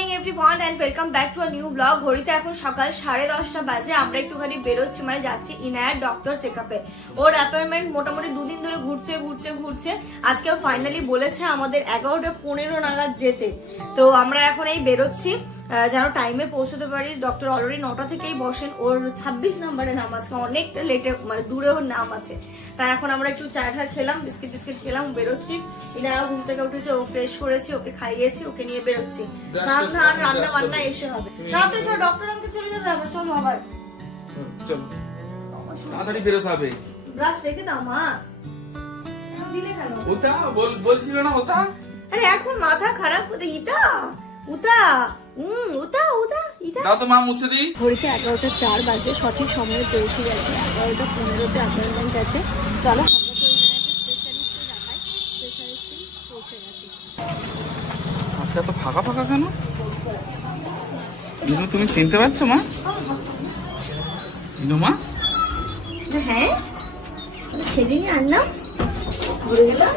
Morning everyone and welcome back to a new blog. ঘড়িতে এখন সকাল 10:30 বাজে। আমরা একটুখানি বেরোচ্ছি, মানে যাচ্ছি ইনায়ার ডক্টর চেকআপে। ওর অ্যাপয়েন্টমেন্ট মোটামুটি 2 দিন ধরে ঘুরছে। আজকেও ফাইনালি বলেছে আমাদের 11:15 নাগাদ যেতে। তো আমরা এখন এই বেরোচ্ছি যেন টাইমে পৌঁছতে পারি। ডক্টর অলরেডি 9টা থেকেই বসেন। ওর 26 নম্বরে নাম আছে, অনেকটা লেটে, মানে দূরে ওর নাম আছে। তাই এখন আমরা একটু চা খেলাম, বিস্কিট খেলাম, বেরোচ্ছি। ইনায়া ঘুম থেকে উঠেছে, ও ফ্রেশ করেছি, ওকে খাইয়েছি, ওকে নিয়ে বেরোচ্ছি। স্নান ধান রান্না বান্না এসে হবে। তাড়াতাড়ি চলো, ডক্টর আঙ্কেল চলে যাবে আবার। চলো আবার, চলো তাড়াতাড়ি বেরোতে হবে। ব্রাশ রেখে দাও মা, দিলে কেন? ওটা বলছিল না ওটা। আরে এখন মাথা খারাপ হতে ইটা দাও তো মা, মুছে দিই। ঘড়িতে 11:04 বাজে, সঠিক সময়ে পৌঁছে গেছে। 11:15 অ্যাপয়েন্টমেন্ট আছে। চলো আজকে এত ফাঁকা কেন? ইনু তুমি চিনতে পারছো মা? ইনু মা? হ্যাঁ, সেদিনই আনলাম, ঘুরে গেলাম।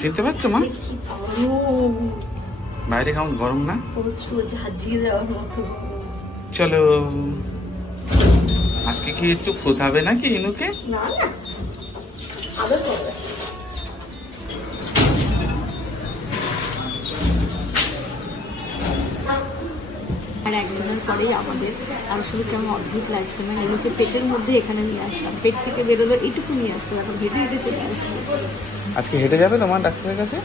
চিনতে পারছো মা? বাইরে কেমন গরম না? প্রচুর ঝাঁঝিয়ে যাওয়ার মতো। চলো, আজকে কি একটু ফোটাবে নাকি ইনুকে? না আদর করবে। আর একজনের পরেই আমাদের আসলে কেমন অদ্ভুত লাগছে, মানে এগুলোকে পেটের মধ্যে এখানে নিয়ে আসতাম, পেট থেকে বেরোলো এইটুকু নিয়ে আসতাম, এখন হেঁটে হেঁটে চলে আসছে। আজকে হেঁটে যাবে তোমার ডাক্তারের কাছে?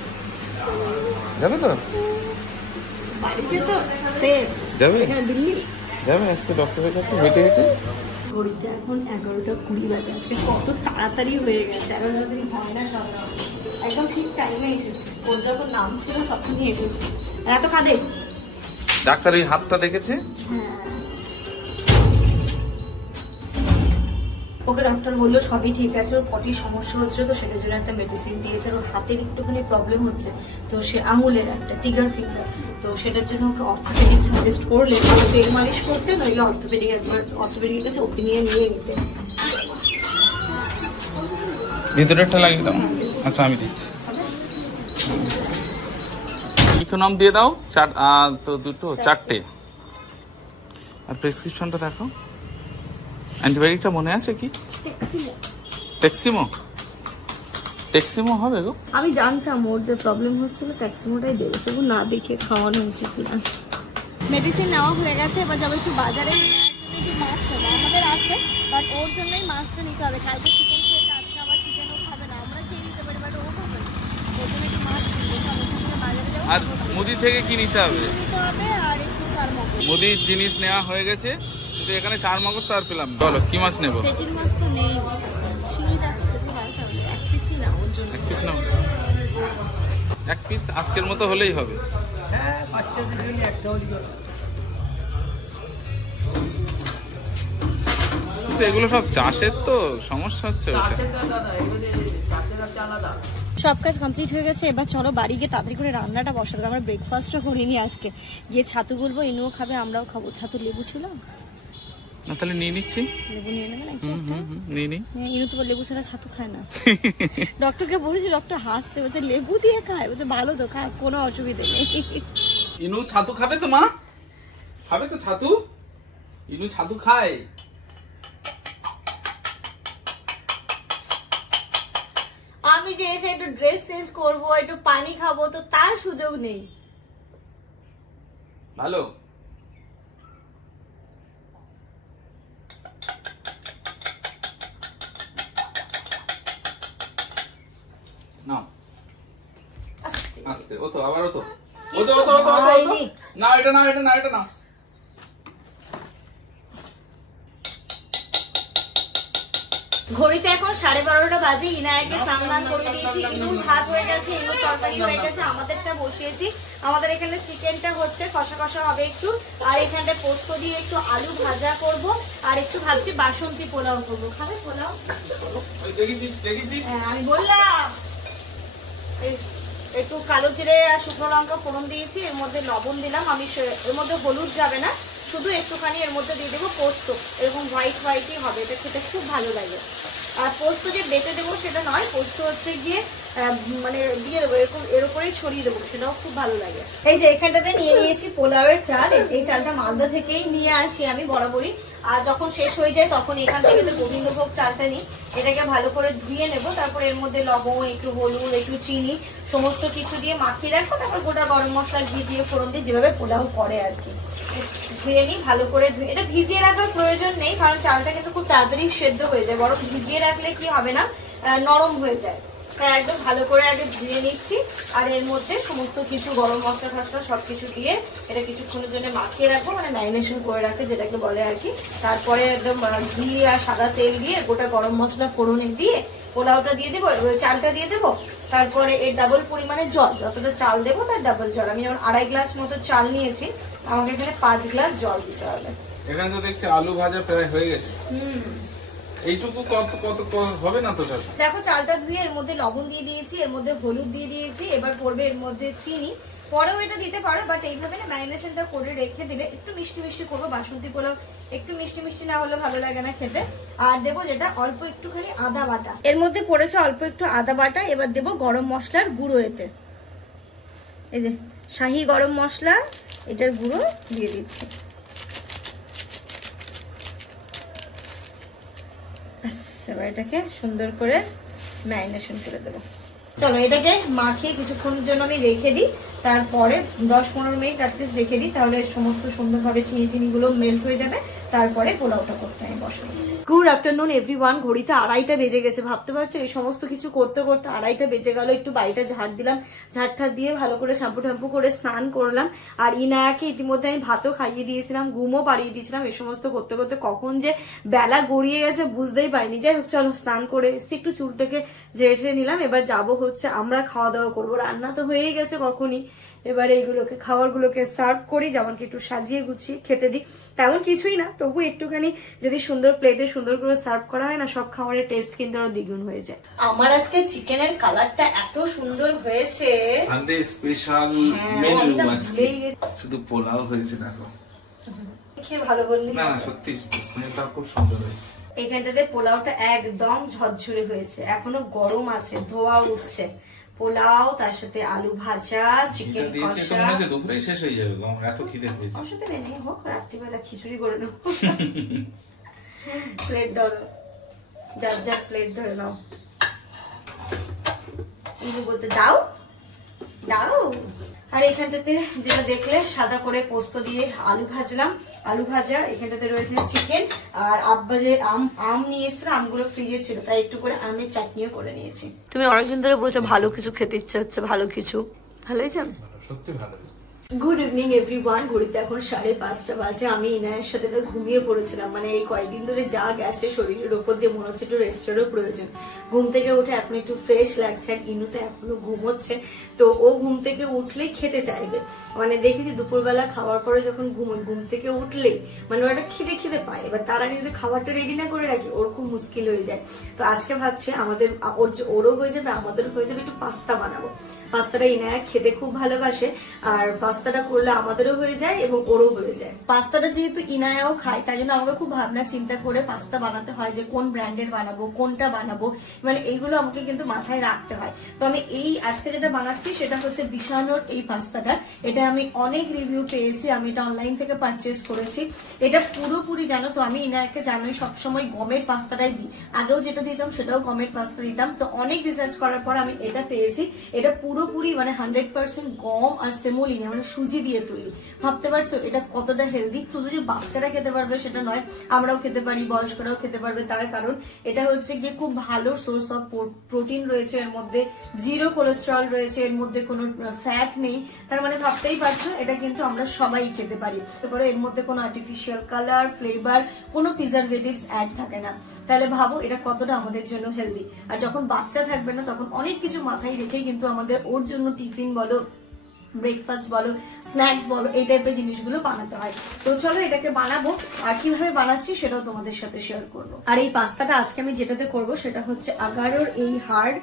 যাবে তো? বাড়িতে তো সেম যাবে? এখানে দিল্লি যাবে আজকে ডক্টরের কাছে হেঁটে হেঁটে? ঘড়িতে এখন 11:20 বাজে। আজকে কত তাড়াতাড়ি হয়ে গেছে, 11 তাড়াতাড়ি হয় না সব, একদম ঠিক টাইমে এসেছে। ওর যখন নাম ছিল তখনই এসেছে। এত কাঁদে ডাক্তার ওই হাতটা দেখেছে। ওকে ডক্টর বললো সবই ঠিক আছে, ওর পটির সমস্যা হচ্ছে, তো সেটার জন্য একটা মেডিসিন দিয়েছে। ওর হাতের একটুখানি প্রবলেম হচ্ছে, তো সে আঙুলের একটা টিগার ফিঙ্গার, তো সেটার জন্য ওকে অর্থোপেডিক সাজেস্ট করলে তেল মালিশ করতে, নইলে অর্থোপেডিকের কাছে ওকে নিয়ে নিতে। ভিতরেরটা লাগিয়ে দাও। আচ্ছা আমি দিচ্ছি। ইকোনম দিয়ে দাও তো দুটো, চারটে। আর প্রেসক্রিপশনটা দেখো। অ্যান্টিবায়োটিকটা মনে আছে কি? টেক্সিমো হবে গো। আমি জানতাম ওর যে প্রবলেম হচ্ছিল, ট্যাক্সিমোটাই দেবো, তবু না দেখে খাওয়ানো উচিত না। মেডিসিন নেওয়া হয়ে গেছে, এবার যাবো একটু বাজারে। মাছ আমাদের আছে, বাট ওর জন্যই মাছটা নিতে হবে। কালকে চিকেন খেয়েছে, আজকে আবার চিকেনও খাবে না। আমরা খেয়ে নিতে পারি, বাট ও খাবে না। ওর জন্য একটু মাছ কিনতে বাজারে যাবো। আর মুদি থেকে কি নিতে হবে? আর একটু চার মগজ। মুদির জিনিস নেওয়া হয়ে গেছে, কিন্তু এখানে 4 মগজ তো আর পেলাম। বলো কি মাছ নেবো? পেটির মাছ তো নেই, এক পিস নাও। 1 পিস আজকের মতো হলেই হবে। এগুলো সব চাষের, তো সমস্যা হচ্ছে। সব কাজ কমপ্লিট হয়ে গেছে। এবার চলো বাড়ি গিয়ে তাড়াতাড়ি করে রান্নাটা বসাতে। আমরা ব্রেকফাস্টটা করিনি আজকে, গিয়ে ছাতু বলবো, ইনুও খাবে, আমরাও খাবো। ছাতু লেবু ছিল না, তাহলে নিয়ে নিচ্ছি। লেবু নিয়ে নেবে নাকি? নিয়ে ইনু তো লেবু ছাড়া ছাতু খায় না। ডক্টরকে বলেছি, ডক্টর হাসছে, বলছে লেবু দিয়ে খায়, বলছে ভালো তো, খায়, কোনো অসুবিধা নেই। ইনু ছাতু খাবে তো মা? খাবে তো ছাতু? ইনু ছাতু খায়। আমি যে এসে একটু ড্রেস চেঞ্জ করবো, একটু পানি খাবো, তো তার সুযোগ নেই। ভালো। নাও আস্তে। ও তো আবার ও তো না, এটা না। ঘড়িতে এখন 12:30 বাজে। ইনায়াকে স্নান করে দিয়েছি, ইনুর ভাত হয়ে গেছে, ইনুর তরকারি হয়ে গেছে, আমাদেরটা বসিয়েছি। আমাদের এখানে চিকেনটা হচ্ছে, কষা হবে একটু, আর এখানে পোস্ত দিয়ে একটু আলু ভাজা করব, আর একটু ভাবছি বাসন্তী পোলাও করবো। খাবে পোলাও? হ্যাঁ, আমি বললাম একটু কালো জিরে আর শুকনো লঙ্কা ফোড়ন দিয়েছি, এর মধ্যে লবণ দিলাম। আমি এর মধ্যে হলুদ যাবে না, শুধু একটুখানি এর মধ্যে দিয়ে দেবো পোস্ত, এরকম হোয়াইটই হবে, এটা খেতে খুব ভালো লাগে। আর পোস্ত যে বেটে দেবো সেটা নয়, পোস্ত হচ্ছে গিয়ে মানে দিয়ে দেবো, এরকম এর উপরেই ছড়িয়ে দেবো, সেটাও খুব ভালো লাগে। এই যে এখানটাতে নিয়ে নিয়েছি পোলাওয়ের চাল। এই চালটা মালদা থেকেই নিয়ে আসি আমি বরাবরই, আর যখন শেষ হয়ে যায় তখন এখান থেকে গোবিন্দভোগ চালটা নিই। এটাকে ভালো করে ধুয়ে নেবো, তারপর এর মধ্যে লবণ, একটু হলুদ, একটু চিনি সমস্ত কিছু দিয়ে মাখিয়ে রাখবো। তারপর গোটা গরম মশলা ঘি দিয়ে ফোড়ন দিয়ে যেভাবে পোলাও করে আর কি ধুয়ে নিই ভালো করে। ধুয়ে এটা ভিজিয়ে রাখার প্রয়োজন নেই, কারণ চালটা কিন্তু খুব তাড়াতাড়ি সেদ্ধ হয়ে যায়, বরং ভিজিয়ে রাখলে কি হবে না, নরম হয়ে যায়। তাই একদম ভালো করে আগে ধুয়ে নিচ্ছি, আর এর মধ্যে সমস্ত কিছু গরম মশলা টসলা সবকিছু দিয়ে এটা কিছুক্ষণের জন্য মাখিয়ে রাখবো, মানে ম্যারিনেশন করে রাখে যেটাকে বলে আর কি। তারপরে একদম ঘি আর সাদা তেল দিয়ে গোটা গরম মশলা ফোড়নে দিয়ে পোলাওটা দিয়ে দেবো, চালটা দিয়ে দেবো। তারপরে এর ডাবল পরিমাণে জল, যতটা চাল দেবো তার ডাবল জল। আমি যেমন 2.5 গ্লাস মতো চাল নিয়েছি, আমাকে এখানে 5 গ্লাস জল দিতে হবে। এখানে তো দেখছি আলু ভাজা প্রায় হয়ে গেছে। এইটুকু কত কত হবে না তো? দেখো চালটা ধুয়ে এর মধ্যে লবণ দিয়ে দিয়েছি, এর মধ্যে হলুদ দিয়ে দিয়েছি, এবার পড়বে এর মধ্যে চিনি। পরেও এটা দিতে পারো, বাট এইভাবে না ম্যারিনেশনটা করে রেখে দিলে একটু মিষ্টি মিষ্টি করবো। বাসন্তী পোলাও একটু মিষ্টি মিষ্টি না হলে ভালো লাগে না খেতে। আর দেবো যেটা অল্প একটুখানি আদা বাটা, এর মধ্যে পড়েছে অল্প একটু আদা বাটা। এবার দেবো গরম মশলার গুঁড়ো, এতে এই যে শাহি গরম মশলা, এটার গুঁড়ো দিয়ে দিচ্ছি। এবার এটাকে সুন্দর করে ম্যারিনেশন করে দেবো। চলো এটাকে মাখিয়ে কিছুক্ষণের জন্য আমি রেখে দিই, তারপরে 10-15 মিনিট অ্যাটলিস্ট রেখে দিই, তাহলে সমস্ত সুন্দরভাবে চিনি টিনিগুলো মেল্ট হয়ে যাবে। তারপরে পোলাওটা করতে আমি বসে। Good afternoon everyone. ঘড়িতে 2:30 বেজে গেছে, ভাবতে পারছো এই সমস্ত কিছু করতে করতে 2:30 বেজে গেল। একটু বাড়িটা ঝাড় দিলাম, ঝাড়টা দিয়ে ভালো করে শ্যাম্পু ট্যাম্পু করে স্নান করলাম। আর ইনায়াকে ইতিমধ্যে আমি ভাতও খাইয়ে দিয়েছিলাম, ঘুমও পাড়িয়ে দিয়েছিলাম। এই সমস্ত করতে করতে কখন যে বেলা গড়িয়ে গেছে বুঝতেই পারিনি। যাই হোক চলো স্নান করে এসে একটু চুলটাকে ঝেড়ে নিলাম। এবার যাবো হচ্ছে আমরা খাওয়া দাওয়া করবো। রান্না তো হয়েই গেছে কখনই, এবারে এইগুলোকে খাবারগুলোকে সার্ভ করি, যেমনকি একটু সাজিয়ে গুছিয়ে খেতে দিই। তেমন কিছুই না, তবু একটুখানি যদি সুন্দর প্লেটে সুন্দর করে সার্ভ করা হয় না, সব খাবারের টেস্ট কিন্তু আরো দ্বিগুণ হয়ে যায়। আমার আজকে চিকেনের কালারটা এত সুন্দর হয়েছে, সানডে স্পেশাল মেনু আজকে। শুধু পোলাও হয়েছে দেখো, খেয়ে ভালো বললি না? না সত্যি স্মেলটা খুব সুন্দর হয়েছে। এখানটাতে পোলাওটা একদম ঝরঝরে হয়েছে, এখনো গরম আছে, ধোয়া উঠছে। পোলাও, তার সাথে আলু ভাজা, চিকেন কষা। দুপুরে শেষ হয়ে যাবে, এত খিদে পেয়েছে। অসুবিধা নেই, হোক রাত্রিবেলা খিচুড়ি করে নেবো। প্লেট ধরো, যার যার প্লেট ধরে নাও। ইনু বলতে দাও দাও। আর এখানটাতে যেটা দেখলে সাদা করে পোস্ত দিয়ে আলু ভাজলাম, আলু ভাজা। এখানটাতে রয়েছে চিকেন, আর আব্বা যে আম নিয়ে এসেছিল, আমগুলো ফ্রিজে ছিল, তাই একটু করে আমের চাটনিও করে নিয়েছি। তুমি অনেকদিন ধরে বলছো ভালো কিছু খেতে ইচ্ছে হচ্ছে, ভালো কিছু। ভালোই জান, সত্যি ভালো। Good evening everyone. ঘড়িতে এখন 5:30 বাজে। আমি ইনায়ের সাথে ঘুমিয়ে পড়েছিলাম, মানে এই কয়েকদিন ধরে যা গেছে শরীরের উপর দিয়ে মনে হচ্ছে একটু রেস্টেরও প্রয়োজন। ঘুম থেকে উঠে এখন একটু ফ্রেশ লাগছে, আর ইনু তো এখনো ঘুমোচ্ছে, তো ও ঘুম থেকে উঠলেই খেতে চাইবে। মানে দেখেছি দুপুরবেলা খাওয়ার পরে যখন ঘুম থেকে উঠলেই মানে ওটা খিদে খিদে পায়। এবার তার আগে যদি খাবারটা রেডি না করে রাখি ওর খুব মুশকিল হয়ে যায়। তো আজকে ভাবছি আমাদের ওরও হয়ে যাবে, আমাদেরও হয়ে যাবে, একটু পাস্তা বানাবো। পাস্তাটা ইনায়া খেতে খুব ভালোবাসে, আর পাস্তাটা করলে আমাদেরও হয়ে যায় এবং ওরও হয়ে যায়। পাস্তাটা যেহেতু ইনায়াও খায়, তাই জন্য আমাকে খুব ভাবনা চিন্তা করে পাস্তা বানাতে হয়, যে কোন ব্র্যান্ডের বানাবো, কোনটা বানাবো, মানে এইগুলো আমাকে কিন্তু মাথায় রাখতে হয়। তো আমি এই আজকে যেটা বানাচ্ছি সেটা হচ্ছে দিশানোর এই পাস্তাটা। এটা আমি অনেক রিভিউ পেয়েছি, আমি এটা অনলাইন থেকে পারচেজ করেছি। এটা পুরোপুরি জানো তো, আমি ইনায়াকে জানোই সবসময় গমের পাস্তাটাই দিই, আগেও যেটা দিতাম সেটাও গমের পাস্তা দিতাম। তো অনেক রিসার্চ করার পর আমি এটা পেয়েছি। এটা পুরোপুরি মানে 100% গম আর সেমোলিনা মানে সুজি দিয়ে তৈরি। ভাবতে পারছো এটা কতটা হেলদি? শুধু যে বাচ্চারা খেতে পারবে সেটা নয়, আমরাও খেতে পারি, বয়স্করাও খেতে পারবে। তার কারণ এটা হচ্ছে গিয়ে খুব ভালো সোর্স অফ প্রোটিন রয়েছে এর মধ্যে, 0 কোলেস্টেরল রয়েছে এর মধ্যে, কোনো ফ্যাট নেই। তার মানে ভাবতেই পারছো এটা কিন্তু আমরা সবাই খেতে পারি। তারপরে এর মধ্যে কোনো আর্টিফিশিয়াল কালার, ফ্লেভার, কোনো প্রিজারভেটিভস অ্যাড থাকে না। তাহলে ভাবো এটা কতটা আমাদের জন্য হেলদি। আর যখন বাচ্চা থাকবে না তখন অনেক কিছু মাথায় রেখে কিন্তু আমাদের ওর জন্য টিফিন বলো, ব্রেকফাস্ট বলো, স্ন্যাক্স বলো, এই টাইপের জিনিসগুলো বানাতে হয়। তো চলো এটাকে বানাবো, আর কিভাবে বানাচ্ছি সেটাও তোমাদের সাথে শেয়ার করবো। আর এই পাস্তাটা আজকে আমি যেটাতে করবো সেটা হচ্ছে আগারোর এই হার্ড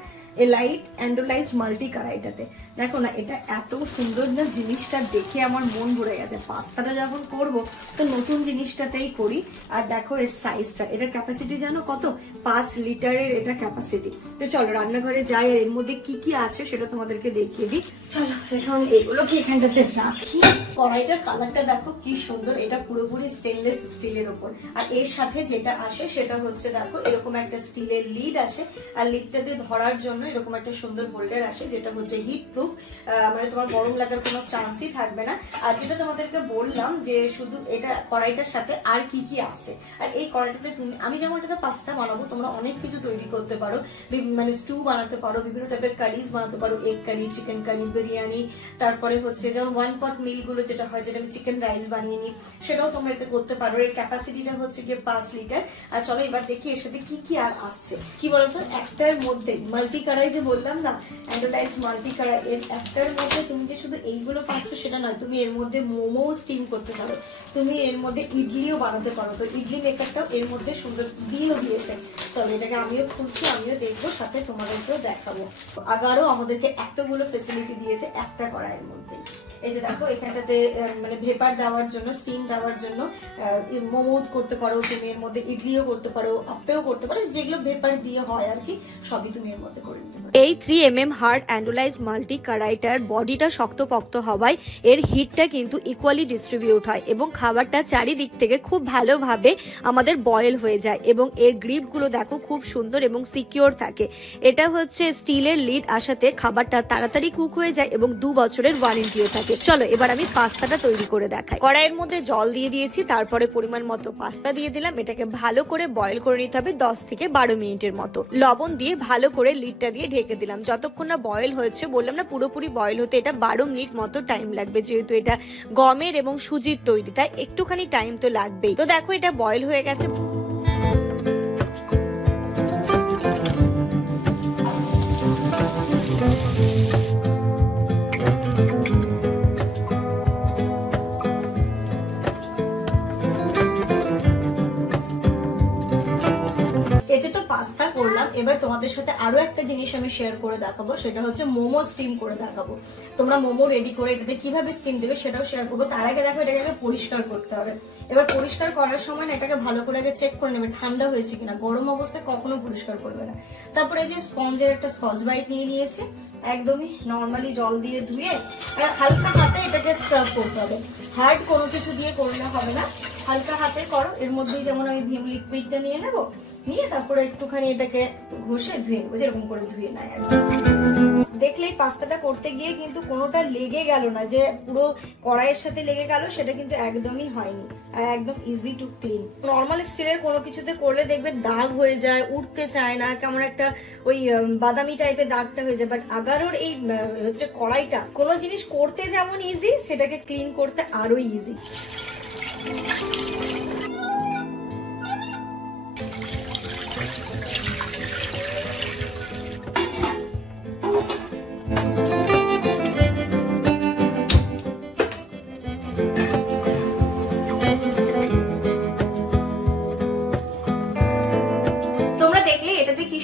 এলাইট অ্যান্ডোলাইজড মাল্টি কড়াইটাতে। দেখো না, এটা এত সুন্দর না, জিনিসটা দেখে আমার মন ভরে গেছে। পাস্তাটা যখন করব তো নতুন জিনিসটাতেই করি। আর দেখো এর সাইজটা, এটার ক্যাপাসিটি জানো কত? 5 লিটারের এটা ক্যাপাসিটি। তো চলো রান্নাঘরে যাই, আর এর মধ্যে কি কি আছে সেটা তোমাদেরকে দেখিয়ে দিই। চলো এখন এগুলোকে এখানটাতে রাখি। কড়াইটার কালারটা দেখো কি সুন্দর, এটা পুরোপুরি স্টেনলেস স্টিলের ওপর। আর এর সাথে যেটা আসে সেটা হচ্ছে দেখো এরকম একটা স্টিলের লিড আসে, আর লিডটাতে ধরার জন্য এরকম একটা সুন্দর হোল্ডার আসে, যেটা হচ্ছে হিট প্রুফ, মানে তোমার গরম লাগার কোনো চান্সই থাকবে না। আর যেটা তোমাদেরকে বললাম যে শুধু এটা কড়াইটার সাথে আর কি কি আছে, আর এই কড়াইটাতে তুমি, আমি যেমন এটাতে পাস্তা বানাবো, তোমরা অনেক কিছু তৈরি করতে পারো, মানে স্টু বানাতে পারো, বিভিন্ন টাইপের কারিজ বানাতে পারো, egg curry, chicken curry, biryani, তারপরে হচ্ছে যেমন 1 পট মিল গুলো যেটা হয়, যেটা আমি চিকেন রাইস বানিয়ে নিই, সেটাও তোমরা এতে করতে পারো। এর ক্যাপাসিটিটা হচ্ছে গিয়ে 5 লিটার। আর চলো এবার দেখি এর সাথে কি কি আর আসছে। কি বলতো, একটার মধ্যে মাল্টি কড়াই যে বললাম না, অ্যান্ডোলাইজ মাল্টি কড়াই, এর একটার মধ্যে তুমি যে শুধু এইগুলো পাচ্ছ সেটা নয়, তুমি এর মধ্যে মোমো স্টিম করতে পারো, তুমি এর মধ্যে ইডলিও বানাতে পারো। তো ইডলি মেকারটাও এর মধ্যে সুন্দর দিয়েছে। চলো এটাকে আমিও খুলছি, আমিও দেখবো, সাথে তোমাদেরকেও দেখাবো। আগারও আমাদেরকে এতগুলো ফেসিলিটি দিয়েছে একটা কড়াইয়ের মধ্যে। এই যে দেখো এখানটাতে মানে ভেপার দেওয়ার জন্য, স্টিম দেওয়ার জন্য মোমো করতে পারো তুমি, এর মধ্যে ইডলিও করতে পারো, আপ্পেও করতে পারো, যেগুলো ভেপার দিয়ে হয় আর কি, সবই তুমি এর মধ্যে করে নিতে পারো। এই 3mm হার্ড অ্যান্ডোলাইজ মাল্টি কড়াইটার বডিটা শক্তপোক্ত হওয়ায় এর হিটটা কিন্তু ইকুয়ালি ডিস্ট্রিবিউট হয় এবং খাবারটা চারিদিক থেকে খুব ভালোভাবে আমাদের বয়েল হয়ে যায়, এবং এর গ্রিপগুলো দেখো খুব সুন্দর এবং সিকিউর থাকে। এটা হচ্ছে স্টিলের লিড আসাতে খাবারটা তাড়াতাড়ি কুক হয়ে যায় এবং 2 বছরের ওয়ারেন্টিও থাকে। চলো এবার আমি পাস্তাটা তৈরি করে দেখাই। কড়াইয়ের মধ্যে জল দিয়ে দিয়েছি, তারপরে পরিমাণ মতো পাস্তা দিয়ে দিলাম। এটাকে ভালো করে বয়েল করে নিতে হবে 10 থেকে 12 মিনিটের মতো। লবণ দিয়ে ভালো করে লিডটা দিয়ে ঢেকে দিলাম। যতক্ষণ না বয়েল হয়েছে, বললাম না পুরোপুরি বয়েল হতে এটা 12 মিনিট মতো টাইম লাগবে, যেহেতু এটা গমের এবং সুজির তৈরি, তাই একটুখানি টাইম তো লাগবেই। তো দেখো এটা বয়েল হয়ে গেছে। এতে তো পাস্তা করলাম, এবার তোমাদের সাথে আরো একটা জিনিস আমি শেয়ার করে দেখাবো, সেটা হচ্ছে মোমো স্টিম করে দেখাবো। তোমরা মোমো রেডি করে এটাতে কিভাবে স্টিম দেবে সেটাও শেয়ার করবো। তার আগে দেখো এটাকে পরিষ্কার করতে হবে। এবার পরিষ্কার করার সময় না এটাকে ভালো করে আগে চেক করে নেবে ঠান্ডা হয়েছে কিনা, গরম অবস্থায় কখনো পরিষ্কার করবে না। তারপরে এই যে স্পঞ্জের একটা স্কচ ব্রাইট নিয়ে নিয়েছি, একদমই নর্মালি জল দিয়ে ধুয়ে আর হালকা হাতে এটাকে স্ক্রাব করতে হবে। হার্ড কোনো কিছু দিয়ে করলে হবে না, হালকা হাতে করো। এর মধ্যেই যেমন আমি ভিম লিকুইডটা নিয়ে নেবো, নিয়ে তারপরে একটুখানি এটাকে ঘষে ধুয়ে নেবো, যেরকম করে ধুয়ে নেয় আর কি। দেখলেই পাস্তাটা করতে গিয়ে কিন্তু কোনোটা লেগে গেল না, যে পুরো কড়াইয়ের সাথে লেগে গেল, সেটা কিন্তু একদমই হয়নি। আর একদম ইজি টু ক্লিন। নর্মাল স্টিলের কোনো কিছুতে করলে দেখবে দাগ হয়ে যায়, উঠতে চায় না, কেমন একটা ওই বাদামি টাইপের দাগটা হয়ে যায়। বাট আগারোর এই হচ্ছে কড়াইটা, কোনো জিনিস করতে যেমন ইজি, সেটাকে ক্লিন করতে আরো ইজি।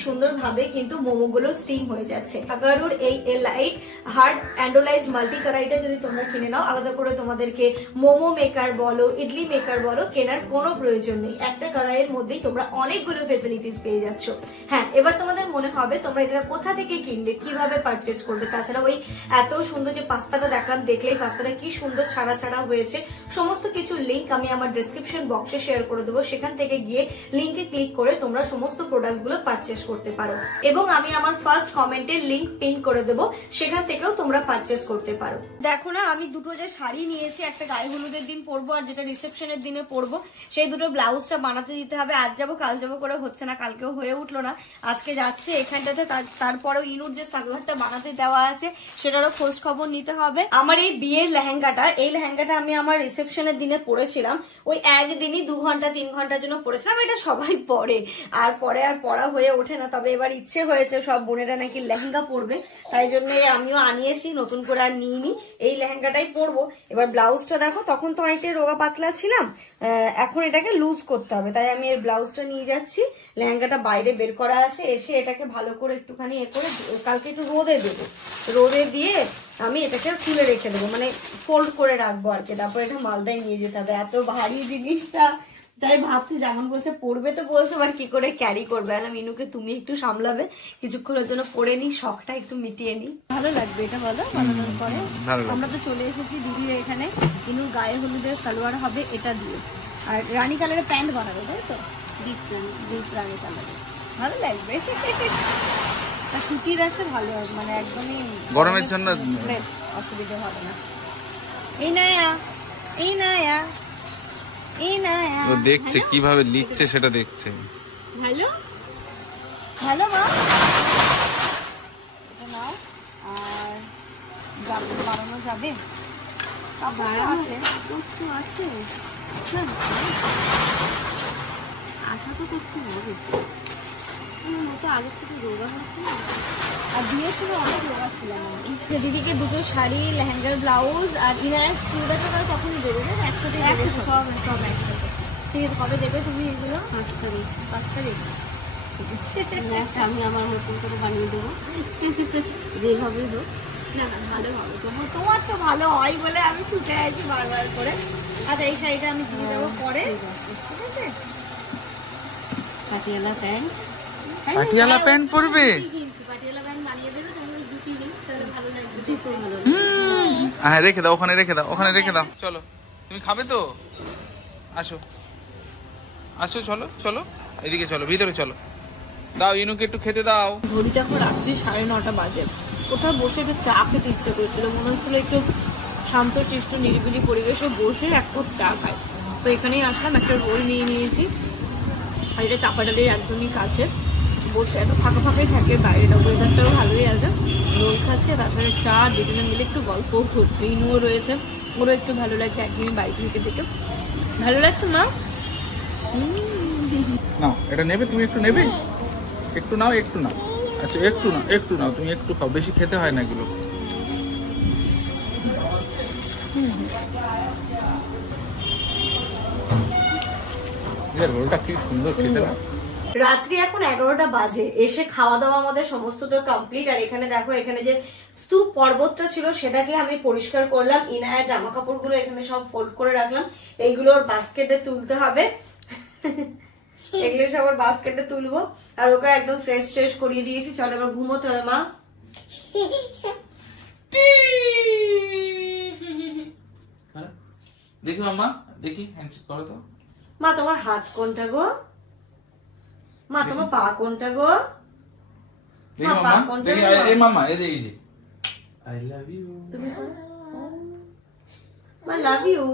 সুন্দরভাবে কিন্তু মোমোগুলো স্টিম হয়ে যাচ্ছে। আগারোর এই এলাইট হার্ড অ্যান্ডোলাইজ মাল্টি কড়াইটা যদি তোমরা কিনে নাও, আলাদা করে তোমাদেরকে মোমো মেকার বলো, ইডলি মেকার বলো, কেনার কোনো প্রয়োজন নেই। একটা কড়াইয়ের মধ্যেই তোমরা অনেকগুলো ফেসিলিটিস পেয়ে যাচ্ছ। হ্যাঁ, এবার তোমাদের মনে হবে তোমরা এটা কোথা থেকে কিনবে, কিভাবে পারচেজ করবে। তাছাড়া ওই এত সুন্দর যে পাস্তাটা দেখান, দেখলেই পাস্তাটা কি সুন্দর ছাড়া ছাড়া হয়েছে, সমস্ত কিছু লিঙ্ক আমি আমার ডেসক্রিপশন বক্সে শেয়ার করে দেবো। সেখান থেকে গিয়ে লিঙ্কে ক্লিক করে তোমরা সমস্ত প্রোডাক্টগুলো পারচেজ করতে পারো, এবং আমি আমার ফার্স্ট কমেন্টের লিঙ্ক পিন করে দেবো, সেখান থেকেও তোমরা পারচেজ করতে পারো। দেখো না, আমি দুটো যে শাড়ি নিয়েছি, একটা গায়ে হলুদের দিন পরবো আর যেটা রিসেপশনের দিনে পরবো, সেই দুটো ব্লাউজটা বানাতে দিতে হবে। আজ যাবো কাল যাবো করে হচ্ছে না, কালকেও হয়ে উঠলো না, আজকে যাচ্ছে এখানটাতে। তারপরেও ইনুর যে সালোয়ারটা বানাতে দেওয়া আছে সেটারও খোঁজ খবর নিতে হবে। আমার এই বিয়ের লেহেঙ্গাটা, এই লেহেঙ্গাটা আমি আমার রিসেপশনের দিনে পরেছিলাম, ওই একদিনই 2 ঘন্টা 3 ঘন্টার জন্য পরেছিলাম। এটা সবাই পরে, আর পরে আর পরা হয়ে ওঠে না। তবে এবার ইচ্ছে হয়েছে সব বোনের বোনেরা নাকি লেহেঙ্গা পরবে, তাই জন্য আমিও আনিয়েছি, নতুন করে আর নিইনি, এই লেহেঙ্গাটাই পরবো। এবার ব্লাউজটা দেখো, তখন তো অনেকটাই রোগা পাতলা ছিলাম, এখন এটাকে লুজ করতে হবে, তাই আমি এই ব্লাউজটা নিয়ে যাচ্ছি। লেহেঙ্গাটা বাইরে বের করা আছে, এসে এটাকে ভালো করে একটুখানি করে কালকে একটু রোদে দেবো, রোদে দিয়ে আমি এটাকে তুলে রেখে দেবো, মানে ফোল্ড করে রাখবো আর কি। তারপর এটা মালদায় নিয়ে যেতে হবে, এত ভারী জিনিসটা, তাই ভাবছি যেমন বলছে পড়বে তো বলছো, আবার কি করে ক্যারি করবে। আর মিনুকে তুমি একটু সামলাবে কিছুক্ষণের জন্য, পরে নি, শখটা একটু মিটিয়ে নি, ভালো লাগবে এটা বলো বানানোর পরে। আমরা তো চলে এসেছি দিদির এখানে, ইনুর গায়ে হলুদের সালোয়ার হবে এটা দিয়ে, আর রানী কালারের প্যান্ট বানাবে, তাই তো? ডিপ রানী কালারের ভালো লাগবে। সুতির আছে ভালো, মানে একদমই গরমের জন্য বেস্ট, অসুবিধা হবে না। এই নায়া, এই নায়া, এই নায়া, ও দেখছে কিভাবে লিখছে সেটা দেখছে। হ্যালো হ্যালো মা, এটা নাও। আর যাবে বাড়ানো যাবে, আছে একটু আছে না, আশা তো করছি হবে, তো আগের থেকে রোগা হয়েছে আর দিয়েছিল, অনেক রোগা ছিলাম। দিদিকে দুটো শাড়ি, লেহেঙ্গার ব্লাউজ আর ইনার স্কুল ব্যাগটা তারা কখনই দেবে না, একসাথে সব একসাথে। ঠিক আছে, কবে দেবে তুমি এগুলো? 5 তারিখ। 5 তারিখ একটা আমি আমার মতন করে বানিয়ে দেবো, যেভাবেই হোক। না না ভালো হবে, তোমার তো ভালো হয় বলে আমি ছুটে আসি বারবার করে। আচ্ছা এই শাড়িটা আমি দিয়ে দেবো পরে, ঠিক আছে? পাটিয়ালা প্যান্ট, পাটিয়ালা প্যান্ট পরবে? পাটিয়ালা প্যান্ট বানিয়ে দেবে, তাহলে জুতি নেই, তাহলে ভালো লাগবে, জুতো ভালো। হ্যাঁ রেখে দাও, ওখানে রেখে দাও, ওখানে রেখে দাও। চলো তুমি খাবে তো, আসো আসো, চলো চলো এদিকে চলো, ভিতরে চলো, দাও ইনুকে একটু খেতে দাও। ঘড়িটা এখন রাত্রি 9:30 বাজে, কোথাও বসে একটু চা খেতে ইচ্ছে করেছিল, মনে হচ্ছিল একটু শান্ত শিষ্ট নিরিবিলি পরিবেশে বসে এক কাপ চা খাই, তো এখানেই আসলাম, একটা রোল নিয়ে নিয়েছি, আর এটা চাপাডালির একদমই কাছে, বসে একটু ফাঁকা ফাঁকাই থাকে, বাইরেটা ওয়েদারটাও ভালোই আছে, রোল খাচ্ছে, তারপরে চা, দুজনে মিলে একটু গল্পও করছে, ইনুও রয়েছে, ওরও একটু ভালো লাগছে, একদমই বাড়ি থেকে দেখে ভালো লাগছে। মা নাও এটা নেবে, তুমি একটু নেবে, একটু নাও, একটু নাও। আচ্ছা একটু নাও, একটু নাও, তুমি একটু খাও, বেশি খেতে হয় না এগুলো। রোলটা কি সুন্দর খেতে না। রাত্রি এখন 11টা বাজে, এসে খাওয়া দাওয়া আমাদের সমস্ত তো কমপ্লিট। আর এখানে দেখো, এখানে যে স্তূপ পর্বতটা ছিল সেটাকে আমি পরিষ্কার করলাম, ইনায়া জামা কাপড়গুলো এখানে সব ফোল্ড করে রাখলাম, এইগুলোর বাস্কেটে তুলতে হবে, এগুলো সব বাস্কেটে তুলবো, আর ওকে একদম ফ্রেশ ট্রেশ করিয়ে দিয়েছি। চলো এবার ঘুমোতে হবে মা। দেখি মাম্মা, দেখি হ্যান্ডশেক করো তো। মা তোমার হাত কোনটা গো? মা তোমার পা কোনটা গো? দেখি মাম্মা, দেখি এই মাম্মা, এই যে এই যে আই লাভ ইউ, তুমি মা লাভ ইউ।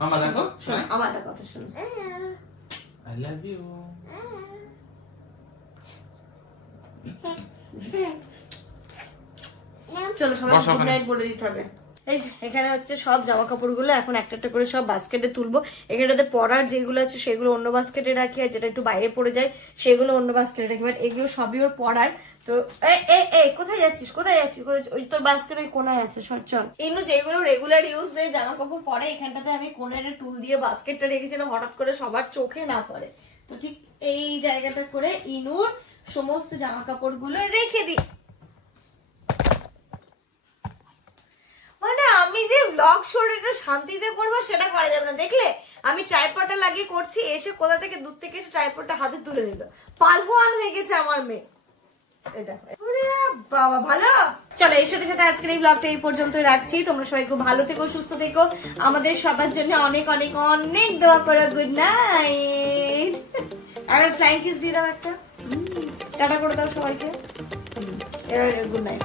মাম্মা দেখো, শোনো আমার একটা কথা শোনো, আই লাভ ইউ। চলো সবাই গুড নাইট বলে দিতে হবে। এই যে এখানে হচ্ছে সব জামা কাপড়গুলো এখন একটা একটা করে সব বাস্কেটে তুলবো, এখানটাতে পরার যেগুলো আছে সেগুলো অন্য বাস্কেটে রাখি, আর যেটা একটু বাইরে পড়ে যায় সেগুলো অন্য বাস্কেটে রাখি, বাট এগুলো সবই ওর পরার। তো কোথায় যাচ্ছিস, কোথায় যাচ্ছিস, ওই তোর বাস্কেট ওই কোনায় আছে, চল। ইনু যেগুলো রেগুলার ইউজ জামা কাপড় পরে, এখানটাতে আমি কোনায় টুল দিয়ে বাস্কেটটা রেখেছিলাম, হঠাৎ করে সবার চোখে না পড়ে, তো ঠিক এই জায়গাটা করে ইনুর সমস্ত জামা কাপড়গুলো রেখে দিই। মানে আমি যে ব্লগ শোর একটু শান্তিতে করবো সেটা করা যাবে না, দেখলে আমি ট্রাইপডটা লাগিয়ে করছি, এসে কোথা থেকে দূর থেকে এসে ট্রাইপডটা হাতে তুলে নিল, পালহোয়ান হয়ে গেছে আমার মেয়ে। বাবা ভালো, চলো এর সাথে সাথে আজকের এই ব্লগটা এই পর্যন্ত রাখছি। তোমরা সবাই খুব ভালো থেকো, সুস্থ থেকো, আমাদের সবার জন্য অনেক অনেক অনেক দোয়া করো। Good night. Are flying kiss দিয়ে দাও একটা, টাটা করে দাও সবাইকে, এবার গুড নাইট।